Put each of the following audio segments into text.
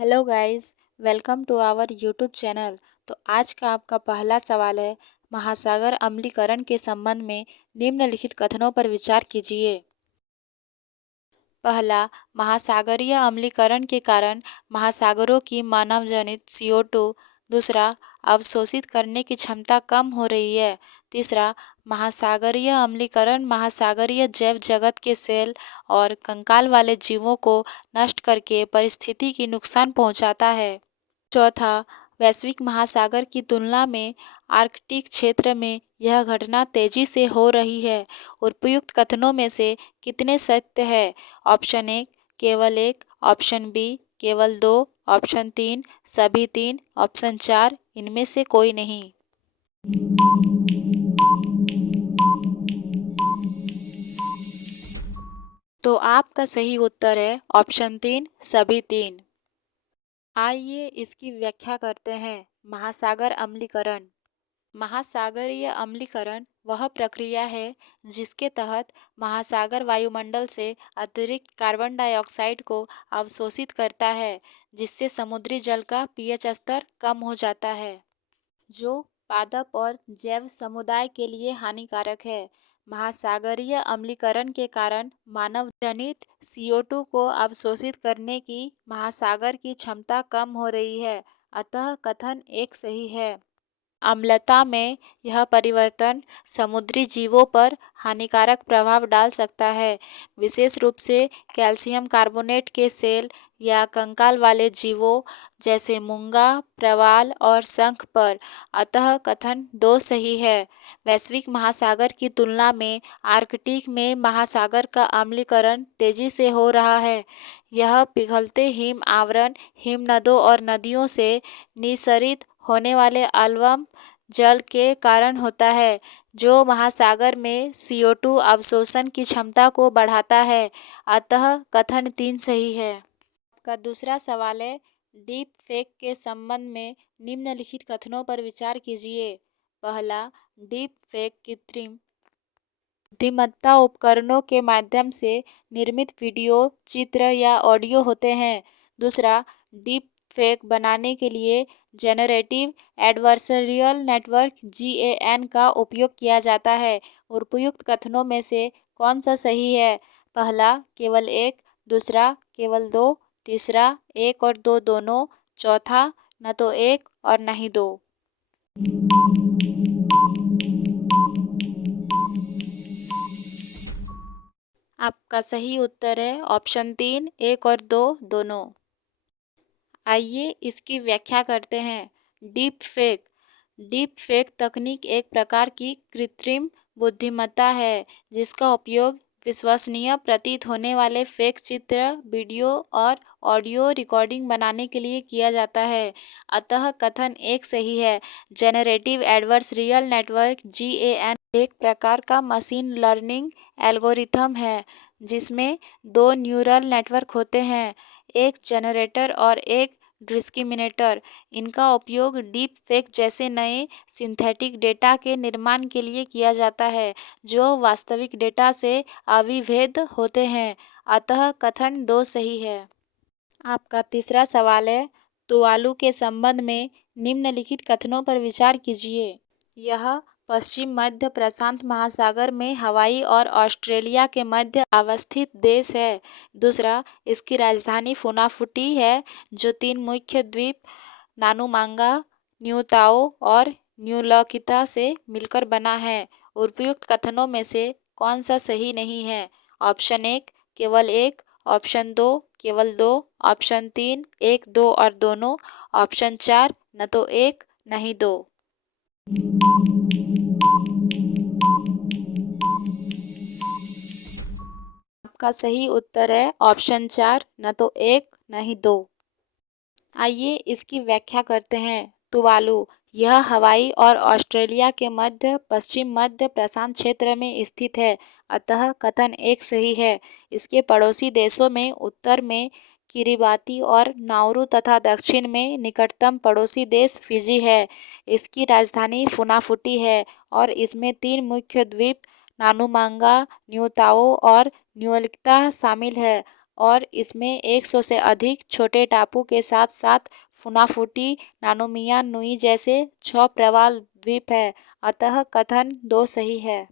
Hello guys, welcome to our YouTube channel. तो आज का आपका पहला सवाल है, महासागर अम्लीकरण के संबंध में निम्नलिखित कथनों पर विचार कीजिए। पहला, महासागरीय अम्लीकरण के कारण महासागरों की मानवजनित CO2। दूसरा, अवशोषित करने की क्षमता कम हो रही है। तीसरा, महासागरीय अम्लीकरण महासागरीय जैव जगत के सेल और कंकाल वाले जीवों को नष्ट करके परिस्थिति की नुकसान पहुंचाता है। चौथा, वैश्विक महासागर की तुलना में आर्कटिक क्षेत्र में यह घटना तेजी से हो रही है। उपयुक्त कथनों में से कितने सत्य है? ऑप्शन ए केवल एक, ऑप्शन बी केवल दो, ऑप्शन तीन सभी तीन, ऑप्शन चार इनमें से कोई नहीं। तो आपका सही उत्तर है ऑप्शन तीन सभी तीन। आइए इसकी व्याख्या करते हैं। महासागर अम्लीकरण। महासागरीय अम्लीकरण वह प्रक्रिया है जिसके तहत महासागर वायुमंडल से अतिरिक्त कार्बन डाइऑक्साइड को अवशोषित करता है, जिससे समुद्री जल का पीएच स्तर कम हो जाता है, जो पादप और जैव समुदाय के लिए हानिकारक है। महासागरीय अम्लीकरण के कारण मानव जनित CO2 को अवशोषित करने की महासागर की क्षमता कम हो रही है, अतः कथन एक सही है। अम्लता में यह परिवर्तन समुद्री जीवों पर हानिकारक प्रभाव डाल सकता है, विशेष रूप से कैल्शियम कार्बोनेट के सेल या कंकाल वाले जीवों जैसे मूंगा, प्रवाल और शंख पर। अतः कथन दो सही है। वैश्विक महासागर की तुलना में आर्कटिक में महासागर का अम्लीकरण तेजी से हो रहा है। यह पिघलते हिम आवरण, हिमनदों और नदियों से निस्सरित होने वाले अम्ल जल के कारण होता है, जो महासागर में CO2 अवशोषण की क्षमता को बढ़ाता है। अतः कथन तीन सही है। आपका दूसरा सवाल है, डीप फेक के संबंध में निम्नलिखित कथनों पर विचार कीजिए। पहला, डीप फेक कृत्रिम बुद्धिमत्ता उपकरणों के माध्यम से निर्मित वीडियो, चित्र या ऑडियो होते हैं। दूसरा, डीप फेक बनाने के लिए जेनरेटिव एडवर्सरियल नेटवर्क GAN का उपयोग किया जाता है। उपयुक्त कथनों में से कौन सा सही है? पहला, केवल एक। दूसरा, केवल दो। तीसरा, एक और दो दोनों। चौथा, न तो एक और न ही दो। आपका सही उत्तर है ऑप्शन तीन, एक और दो दोनों। आइए इसकी व्याख्या करते हैं। Deep fake. डीप फेक तकनीक एक प्रकार की कृत्रिम बुद्धिमत्ता है, जिसका उपयोग विश्वसनीय प्रतीत होने वाले फेक चित्र, वीडियो और ऑडियो रिकॉर्डिंग बनाने के लिए किया जाता है। अतः कथन एक सही है। जेनरेटिव एडवर्सरियल नेटवर्क GAN एक प्रकार का मशीन लर्निंग एल्गोरिथम है, जिसमें दो न्यूरल नेटवर्क होते हैं, एक जनरेटर और एक डिस्क्रिमिनेटर। इनका उपयोग डीप फेक जैसे नए सिंथेटिक डेटा के निर्माण के लिए किया जाता है, जो वास्तविक डेटा से अविभेद होते हैं। अतः कथन दो सही है। आपका तीसरा सवाल है, तुवालू के संबंध में निम्नलिखित कथनों पर विचार कीजिए। यह पश्चिम मध्य प्रशांत महासागर में हवाई और ऑस्ट्रेलिया के मध्य अवस्थित देश है। दूसरा, इसकी राजधानी फुनाफुटी है, जो तीन मुख्य द्वीप नानुमांगा, न्यू ताओ और न्यू लौकिता से मिलकर बना है। उपयुक्त कथनों में से कौन सा सही नहीं है? ऑप्शन एक, केवल एक। ऑप्शन दो, केवल दो। ऑप्शन तीन, एक, दो और दोनों। ऑप्शन चार, न तो एक न ही दो। आपका सही उत्तर है ऑप्शन चार, न तो एक न ही दो। आइए इसकी व्याख्या करते हैं। तुवालू यह हवाई और ऑस्ट्रेलिया के मध्य पश्चिम मध्य प्रशांत क्षेत्र में स्थित है, अतः कथन एक सही है। इसके पड़ोसी देशों में उत्तर में किरिबाती और नाउरू तथा दक्षिण में निकटतम पड़ोसी देश फिजी है। इसकी राजधानी फुनाफुटी है और इसमें तीन मुख्य द्वीप नानुमांगा, न्यू ताओ और न्यूलिक्ता शामिल है। और इसमें 100 से अधिक छोटे टापू के साथ साथ फुनाफुटी, नानुमिया नुई जैसे 6 प्रवाल द्वीप है। अतः कथन 2 सही है।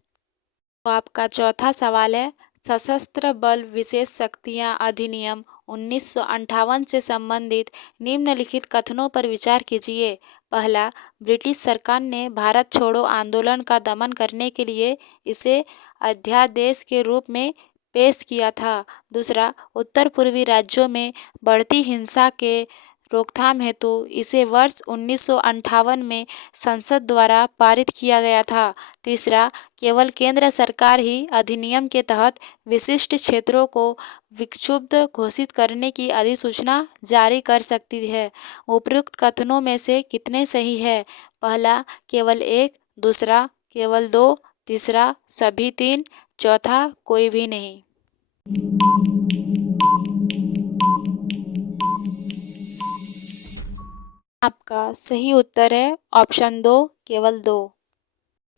तो आपका चौथा सवाल है, सशस्त्र बल विशेष शक्तियाँ अधिनियम 1958 से संबंधित निम्नलिखित कथनों पर विचार कीजिए। पहला, ब्रिटिश सरकार ने भारत छोड़ो आंदोलन का दमन करने के लिए इसे अध्यादेश के रूप में पेश किया था। दूसरा, उत्तर पूर्वी राज्यों में बढ़ती हिंसा के रोकथाम हेतु इसे वर्ष 1958 में संसद द्वारा पारित किया गया था। तीसरा, केवल केंद्र सरकार ही अधिनियम के तहत विशिष्ट क्षेत्रों को विक्षुब्ध घोषित करने की अधिसूचना जारी कर सकती है। उपयुक्त कथनों में से कितने सही है? पहला, केवल 1, दूसरा, केवल 2, तीसरा, सभी 3, चौथा, कोई भी नहीं। आपका सही उत्तर है ऑप्शन 2, केवल 2।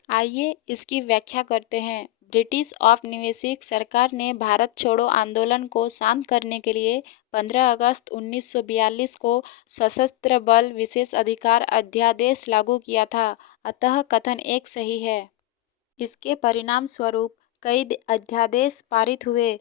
आइए इसकी व्याख्या करते हैं। ब्रिटिश औपनिवेशिक सरकार ने भारत छोड़ो आंदोलन को शांत करने के लिए 15 अगस्त 1942 को सशस्त्र बल विशेष अधिकार अध्यादेश लागू किया था। अतः कथन 1 सही है। इसके परिणाम स्वरूप कई अध्यादेश पारित हुए,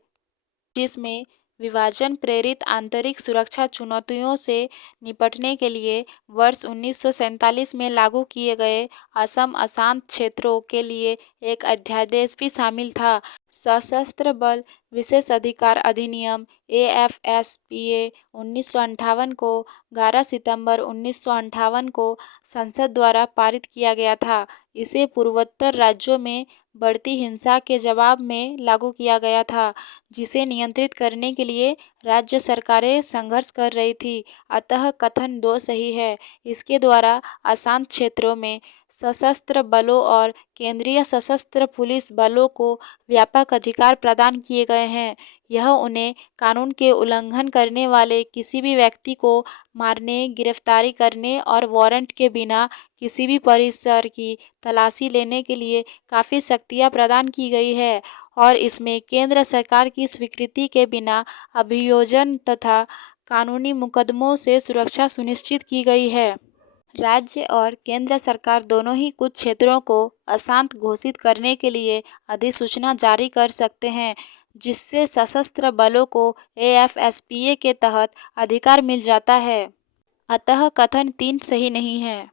जिसमें विभाजन प्रेरित आंतरिक सुरक्षा चुनौतियों से निपटने के लिए वर्ष 1947 में लागू किए गए असम अशांत क्षेत्रों के लिए एक अध्यादेश भी शामिल था। सशस्त्र बल विशेष अधिकार अधिनियम AFSPA 1958 को 11 सितंबर 1958 को संसद द्वारा पारित किया गया था। इसे पूर्वोत्तर राज्यों में बढ़ती हिंसा के जवाब में लागू किया गया था, जिसे नियंत्रित करने के लिए राज्य सरकारें संघर्ष कर रही थी। अतः कथन 2 सही है। इसके द्वारा अशांत क्षेत्रों में सशस्त्र बलों और केंद्रीय सशस्त्र पुलिस बलों को व्यापक अधिकार प्रदान किए गए हैं। यह उन्हें कानून के उल्लंघन करने वाले किसी भी व्यक्ति को मारने, गिरफ्तारी करने और वारंट के बिना किसी भी परिसर की तलाशी लेने के लिए काफ़ी शक्तियाँ प्रदान की गई है और इसमें केंद्र सरकार की स्वीकृति के बिना अभियोजन तथा कानूनी मुकदमों से सुरक्षा सुनिश्चित की गई है। राज्य और केंद्र सरकार दोनों ही कुछ क्षेत्रों को अशांत घोषित करने के लिए अधिसूचना जारी कर सकते हैं, जिससे सशस्त्र बलों को AFSPA के तहत अधिकार मिल जाता है। अतः कथन 3 सही नहीं है।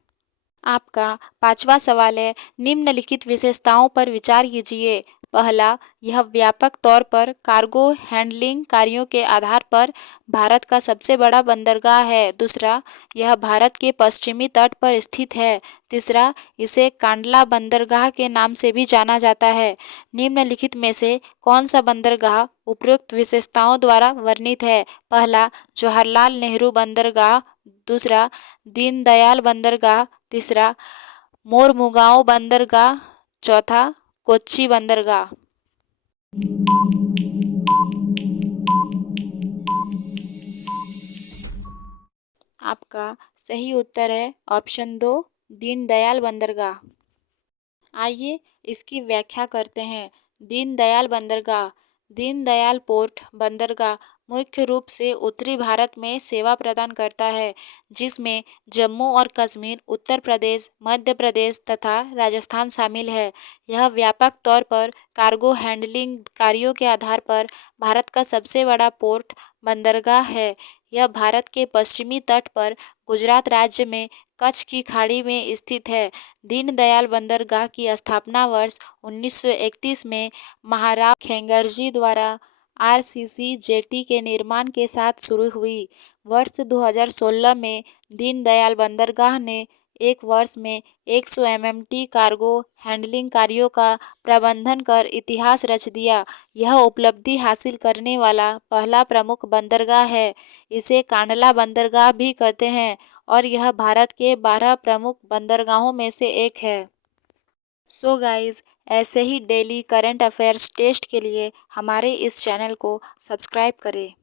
आपका पांचवा सवाल है, निम्नलिखित विशेषताओं पर विचार कीजिए। पहला, यह व्यापक तौर पर कार्गो हैंडलिंग कार्यों के आधार पर भारत का सबसे बड़ा बंदरगाह है। दूसरा, यह भारत के पश्चिमी तट पर स्थित है। तीसरा, इसे कांडला बंदरगाह के नाम से भी जाना जाता है। निम्नलिखित में से कौन सा बंदरगाह उपयुक्त विशेषताओं द्वारा वर्णित है? पहला, जवाहरलाल नेहरू बंदरगाह। दूसरा, दीनदयाल बंदरगाह। तीसरा, मोरमुगांव बंदरगाह। चौथा, कोच्चि बंदरगाह। आपका सही उत्तर है ऑप्शन 2, दीनदयाल बंदरगाह। आइए इसकी व्याख्या करते हैं। दीनदयाल बंदरगाह। दीनदयाल पोर्ट बंदरगाह मुख्य रूप से उत्तरी भारत में सेवा प्रदान करता है, जिसमें जम्मू और कश्मीर, उत्तर प्रदेश, मध्य प्रदेश तथा राजस्थान शामिल है। यह व्यापक तौर पर कार्गो हैंडलिंग कार्यों के आधार पर भारत का सबसे बड़ा पोर्ट बंदरगाह है। यह भारत के पश्चिमी तट पर गुजरात राज्य में कच्छ की खाड़ी में स्थित है। दीनदयाल बंदरगाह की स्थापना वर्ष 1931 में महाराव खेंगरजी द्वारा RCC जेटी के निर्माण के साथ शुरू हुई। वर्ष 2016 में दीनदयाल बंदरगाह ने एक वर्ष में 100 MMT कार्गो हैंडलिंग कार्यों का प्रबंधन कर इतिहास रच दिया। यह उपलब्धि हासिल करने वाला पहला प्रमुख बंदरगाह है। इसे कांडला बंदरगाह भी कहते हैं और यह भारत के 12 प्रमुख बंदरगाहों में से एक है। सो गाइज, ऐसे ही डेली करंट अफेयर्स टेस्ट के लिए हमारे इस चैनल को सब्सक्राइब करें।